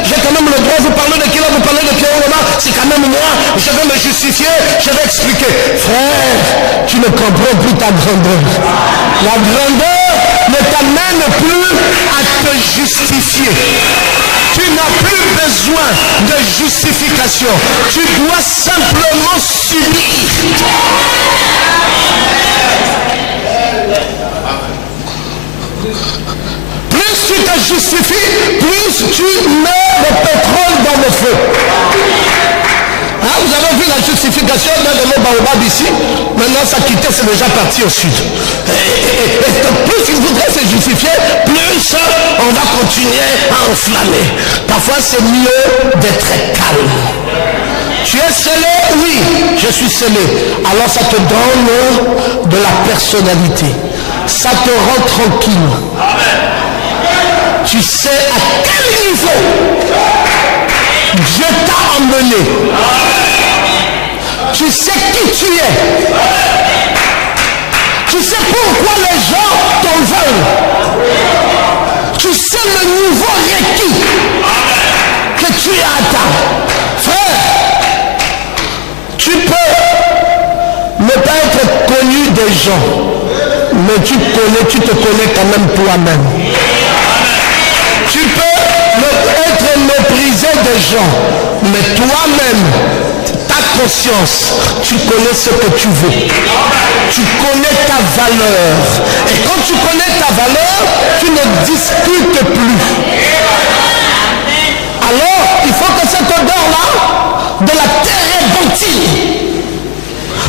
j'ai quand même le droit, vous parlez de qui là, vous parlez de Pierre Loma, c'est quand même moi, je vais me justifier, je vais expliquer. Frère, tu ne comprends plus ta grandeur. La grandeur ne t'amène plus à te justifier. Tu n'as plus besoin de justification. Tu dois simplement subir. Plus tu te justifies, plus tu mets le pétrole dans le feu. Hein, vous avez vu la justification d'un de nos baobabs ici. Maintenant, ça quittait, c'est déjà parti au sud. Et plus il voudrait se justifier, plus on va continuer à enflammer. Parfois, c'est mieux d'être calme. Tu es scellé? Oui, je suis scellé. Alors ça te donne de la personnalité. Ça te rend tranquille. Tu sais à quel niveau Dieu t'a emmené. Tu sais qui tu es. Tu sais pourquoi les gens t'en veulent. Tu sais le niveau requis que tu as atteint. Frère, tu peux ne pas être connu des gens, mais tu te connais quand même toi-même. Tu peux être méprisé des gens, mais toi-même, ta conscience, tu connais ce que tu veux. Tu connais ta valeur. Et quand tu connais ta valeur, tu ne discutes plus. Alors, il faut que cette odeur-là, de la térébenthine,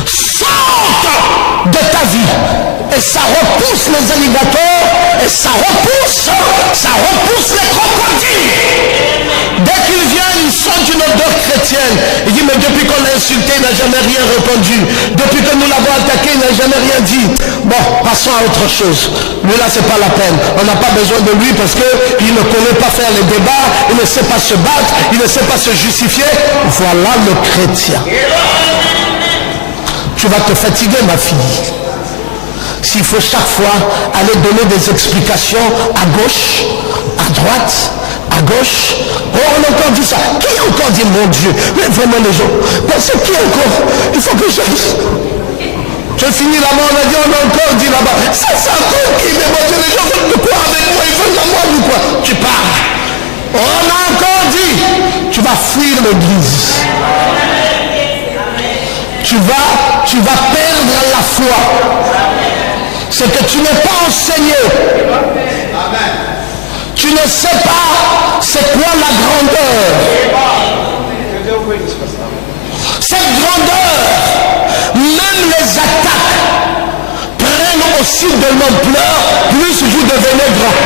sorte de ta vie. Et ça repousse les alligators, et ça repousse les crocodiles. Dès qu'il vient, il sent une odeur chrétienne. Il dit, mais depuis qu'on l'a insulté, il n'a jamais rien répondu. Depuis que nous l'avons attaqué, il n'a jamais rien dit. Bon, passons à autre chose. Lui là, c'est pas la peine. On n'a pas besoin de lui parce qu'il ne connaît pas faire les débats, il ne sait pas se battre, il ne sait pas se justifier. Voilà le chrétien. Tu vas te fatiguer, ma fille. S'il faut chaque fois aller donner des explications à gauche, à droite, à gauche. Oh, on a encore dit ça. Qui a encore dit mon Dieu? Mais vraiment les gens. Parce que qui encore? Il faut que je finis là-bas, on a dit, on a encore dit là-bas. Ça c'est encore qui? Mais mon Dieu, les gens veulent de quoi avec moi? Ils veulent la moi ou quoi? Tu pars. On a encore dit. Tu vas fuir l'église. Tu vas perdre la foi. C'est que tu n'es pas enseigné. Tu ne sais pas c'est quoi la grandeur. Cette grandeur, même les attaques prennent aussi de l'ampleur, plus vous devenez grand.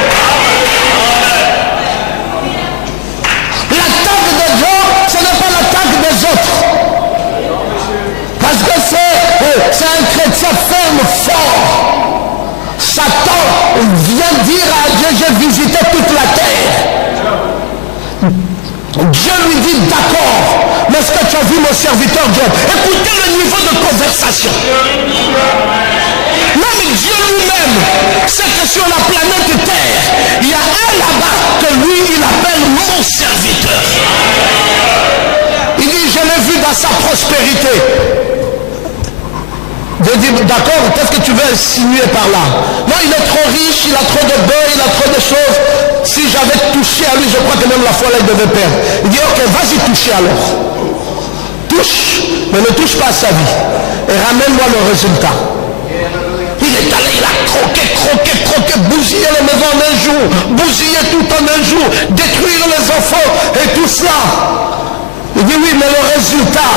L'attaque des gens, ce n'est pas l'attaque des autres. Parce que c'est un chrétien ferme, fort. Satan vient dire à Dieu, j'ai visité toute la terre. Dieu lui dit, d'accord, mais est-ce que tu as vu mon serviteur Job? Écoutez le niveau de conversation. Même Dieu lui-même sait que sur la planète Terre, il y a un là-bas que lui, il appelle mon serviteur. Il dit, je l'ai vu dans sa prospérité. Dieu dit, d'accord, qu'est-ce que tu veux insinuer par là? Non, il est trop riche, il a trop de bœufs, il a trop de choses. Si j'avais touché à lui, je crois que même la foi là, il devait perdre. Il dit, ok, vas-y toucher alors. Touche, mais ne touche pas à sa vie. Et ramène-moi le résultat. Il est allé, il a croqué, bousillé les maisons en un jour, bousillé tout en un jour, détruire les enfants et tout cela. Il dit, oui, mais le résultat,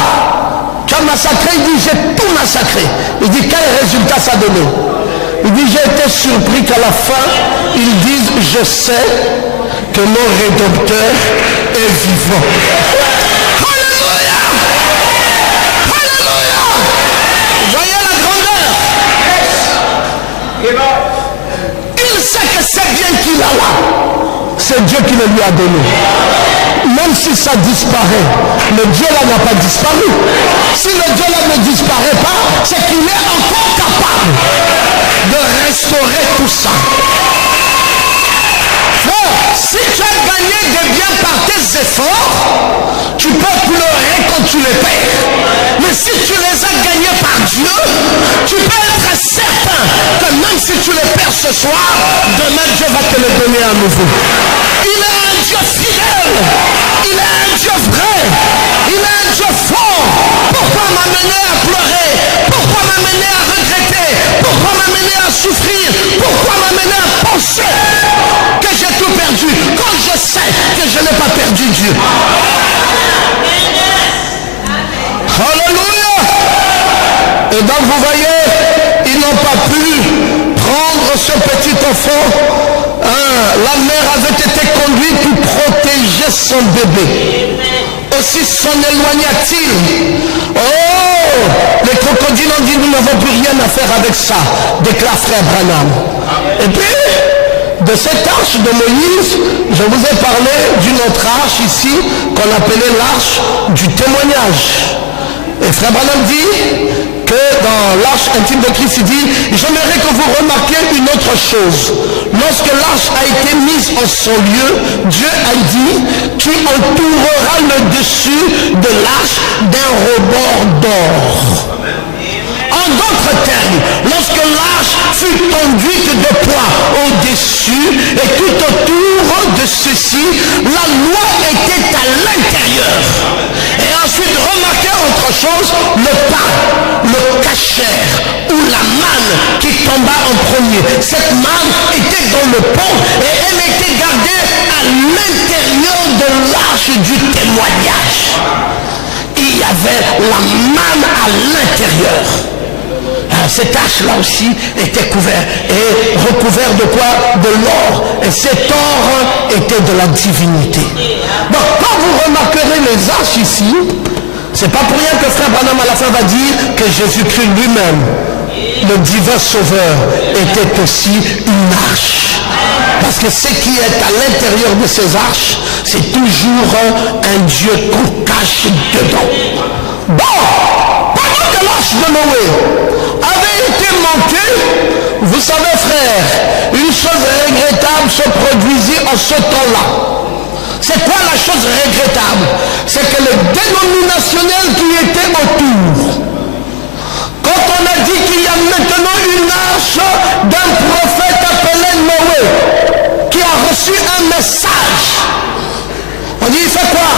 tu as massacré, il dit, j'ai tout massacré. Il dit, quel résultat ça a donné? Il dit, j'ai été surpris qu'à la fin, ils disent, je sais que mon Rédempteur est vivant. Alléluia! Alléluia! Voyez la grandeur. Il sait que c'est bien qu'il a là. C'est Dieu qui le lui a donné. Même si ça disparaît, le Dieu là n'a pas disparu. Si le Dieu là ne disparaît pas, c'est qu'il est encore capable de restaurer tout ça. Frère, si tu as gagné des biens par tes efforts, tu peux pleurer quand tu les perds. Mais si tu les as gagnés par Dieu, tu peux être certain que même si tu les perds ce soir, demain Dieu va te les donner à nouveau. Il est un Dieu fidèle. Il est un Dieu vrai. Il est un Dieu fort. Pourquoi m'amener à pleurer? Pourquoi m'amener à regretter? Pourquoi m'amener à souffrir? Pourquoi m'amener à penser que j'ai tout perdu quand je sais que je n'ai pas perdu Dieu? Alléluia! Et donc vous voyez, ils n'ont pas pu prendre ce petit enfant. La mère avait été conduite pour protéger son bébé. Aussi s'en éloigna-t-il. Oh, les crocodiles ont dit, nous n'avons plus rien à faire avec ça, déclare frère Branham. Et puis, de cette arche de Moïse, je vous ai parlé d'une autre arche ici, qu'on appelait l'arche du témoignage. Et frère Branham dit que dans l'arche intime de Christ, il dit, j'aimerais que vous remarquiez une autre chose. Lorsque l'arche a été mise en son lieu, Dieu a dit, tu entoureras le dessus de l'arche d'un rebord d'or. En d'autres termes, lorsque l'arche fut conduite de poids au-dessus et tout autour de ceci, la loi était à l'intérieur. Et ensuite, remarquez autre chose, le pain, le cachère ou la manne qui tomba en premier. Cette manne était dans le pont et elle était gardée à l'intérieur de l'arche du témoignage. Il y avait la manne à l'intérieur. Cette arche-là aussi était couverte et recouverte de quoi? De l'or. Et cet or était de la divinité. Donc quand vous remarquerez les arches ici, c'est pas pour rien que frère Branham à la fin va dire que Jésus-Christ lui-même, le divin sauveur, était aussi une arche. Parce que ce qui est à l'intérieur de ces arches, c'est toujours un Dieu qu'on cache dedans. Bon, pendant que l'arche de Noé avait été montée, vous savez frère, une chose regrettable se produisit en ce temps-là. C'est quoi la chose regrettable? C'est que les dénominationnels qui étaient autour, quand on a dit qu'il y a maintenant une arche d'un prophète appelé Noé, qui a reçu un message, on dit il fait quoi?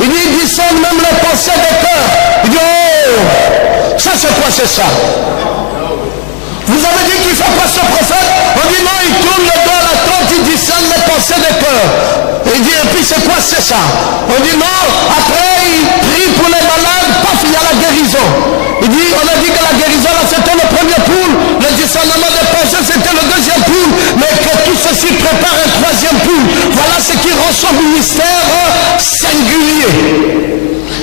Il dit il discerne même les pensées des cœurs. Il dit oh, ça c'est quoi c'est ça? Vous avez dit qu'il fait quoi ce prophète? On dit non, il tourne le dos à la tente, il discerne les pensées des cœurs. Il dit et puis c'est quoi c'est ça? On dit non, après il prie pour les malades, paf, il y a la guérison. Il dit, on a dit que la guérison là c'était le premier poule, le discernement des pensées c'était le deuxième poule, mais que tout ceci prépare un troisième poule. Voilà ce qui rend son ministère singulier.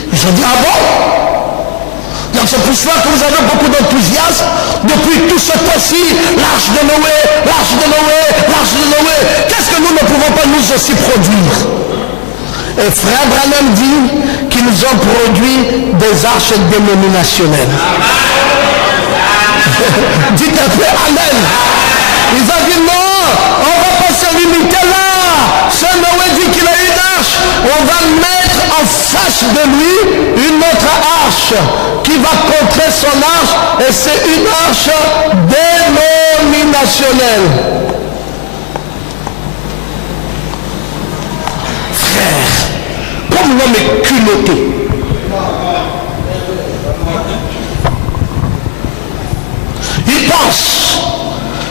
Ils ont dit ah bon? Donc c'est pour cela que vous avez beaucoup d'enthousiasme depuis tout ce temps-ci, l'arche de Noé, l'arche de Noé, l'arche de Noé. Qu'est-ce que nous ne pouvons pas nous aussi produire? Et frère Branham dit qu'ils nous ont produit des arches dénominationnelles. Dites un peu amen. Ils ont dit non, on ne va pas se limiter là. Ce Noé dit qu'il a une arche. On va mettre en face de lui une autre arche qui va contrer son arche et c'est une marche dénominationnelle. Frère, comme l'homme est culotté. Il pense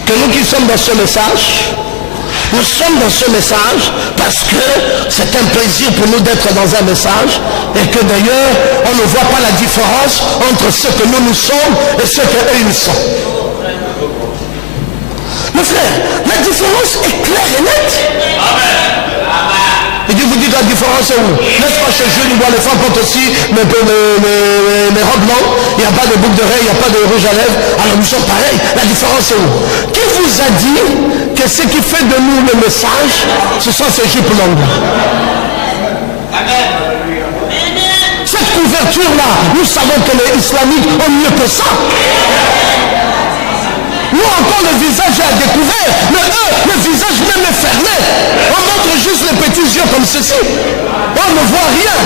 que nous qui sommes dans ce message, nous sommes dans ce message parce que c'est un plaisir pour nous d'être dans un message et que d'ailleurs on ne voit pas la différence entre ce que nous sommes et ce qu'eux ils sont. Mes frères, la différence est claire et nette. Et Dieu vous dit la différence est où? N'est-ce pas chez Jules, les femmes portent aussi mes robes longues, il n'y a pas de boucle d'oreille, il n'y a pas de rouge à lèvres, alors nous sommes pareils. La différence est où? Qui vous a dit que ce qui fait de nous le message, ce sont ces jupes longues? Cette couverture-là, nous savons que les islamiques ont mieux que ça. Nous encore le visage est à découvert, mais eux, le visage même est fermé. On montre juste les petits yeux comme ceci. On ne voit rien.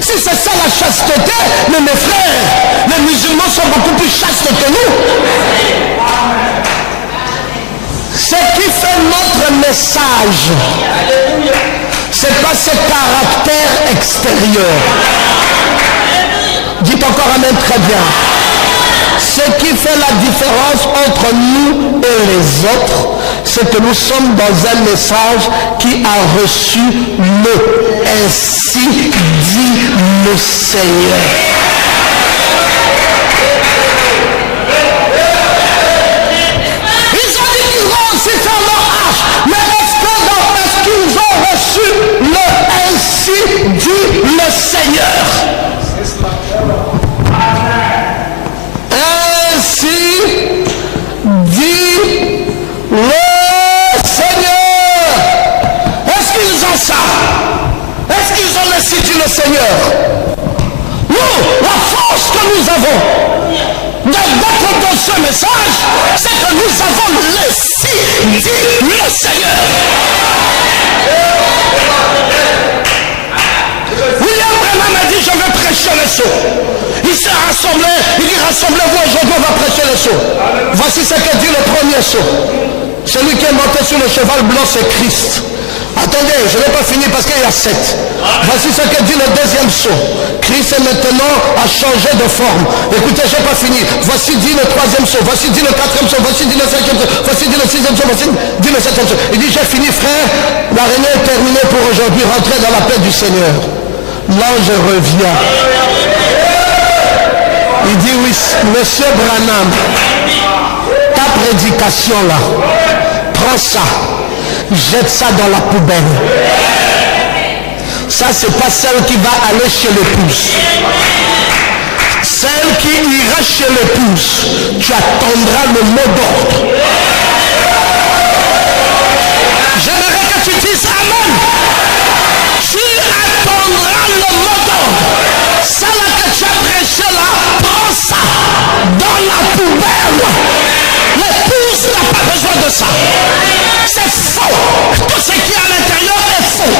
Si c'est ça la chasteté, mais mes frères, les musulmans sont beaucoup plus chastes que nous. Ce qui fait notre message, c'est pas ce caractère extérieur. Dites encore amen très bien. Ce qui fait la différence entre nous et les autres, c'est que nous sommes dans un message qui a reçu le ainsi dit le Seigneur. Ils ont dit qu'ils vont aussi faire leur hache, mais est-ce qu'ils ont reçu le ainsi dit le Seigneur? Ainsi dit le Seigneur. Est-ce qu'ils ont ça? Est-ce qu'ils ont ainsi dit le Seigneur? Nous, la force que nous avons d'être dans ce message, c'est que nous avons ainsi dit le Seigneur. William Branham a dit, je vais prêcher les sots. Il s'est rassemblé, il dit rassemblez-vous aujourd'hui, on va prêcher les sots. Voici ce que dit le premier saut. Celui qui est monté sur le cheval blanc, c'est Christ. Attendez, je n'ai pas fini parce qu'il y a 7. Voici ce que dit le deuxième saut. Christ est maintenant a changé de forme. Écoutez, je n'ai pas fini. Voici dit le troisième saut. Voici dit le quatrième saut. Voici dit le cinquième saut. Voici dit le sixième saut. Voici dit le septième saut. Il dit j'ai fini frère. La réunion est terminée pour aujourd'hui. Rentrez dans la paix du Seigneur. L'ange revient. Il dit oui, monsieur Branham, ta prédication là, prends ça, jette ça dans la poubelle. Ça c'est pas celle qui va aller chez l'épouse. Celle qui ira chez l'épouse, tu attendras le mot d'ordre. J'aimerais que tu dises amen. Tu attendras le mot d'ordre. Ça là que tu as prêché là, prends ça dans la poubelle. L'épouse n'a pas besoin de ça. C'est faux. Tout ce qui est à l'intérieur est faux.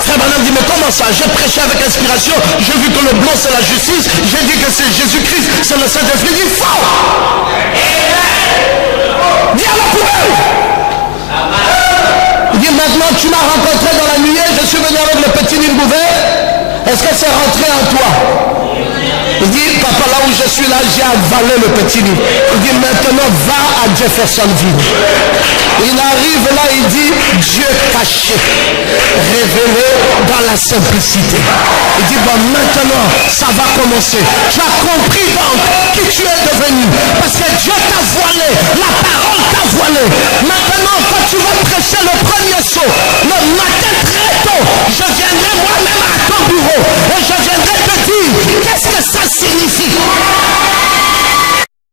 Frère Branham dit, mais comment ça? J'ai prêché avec inspiration, j'ai vu que le blanc c'est la justice, j'ai dit que c'est Jésus-Christ, c'est le Saint-Esprit. Il dit faux. Dis à la poubelle. Il dit maintenant tu m'as rencontré dans la nuée, je suis venu avec le petit livre ouvert. Est-ce que c'est rentré en toi? Il dit, papa, là où je suis là, j'ai avalé le petit livre. Il dit, maintenant, va à Jeffersonville. Il arrive là, il dit, Dieu caché, révélé dans la simplicité. Il dit, bon, maintenant, ça va commencer. Tu as compris donc qui tu es devenu. Parce que Dieu t'a voilé, la parole t'a voilé. Maintenant, quand tu vas prêcher le premier saut, le matin très tôt, je viendrai moi-même à ton bureau et je viendrai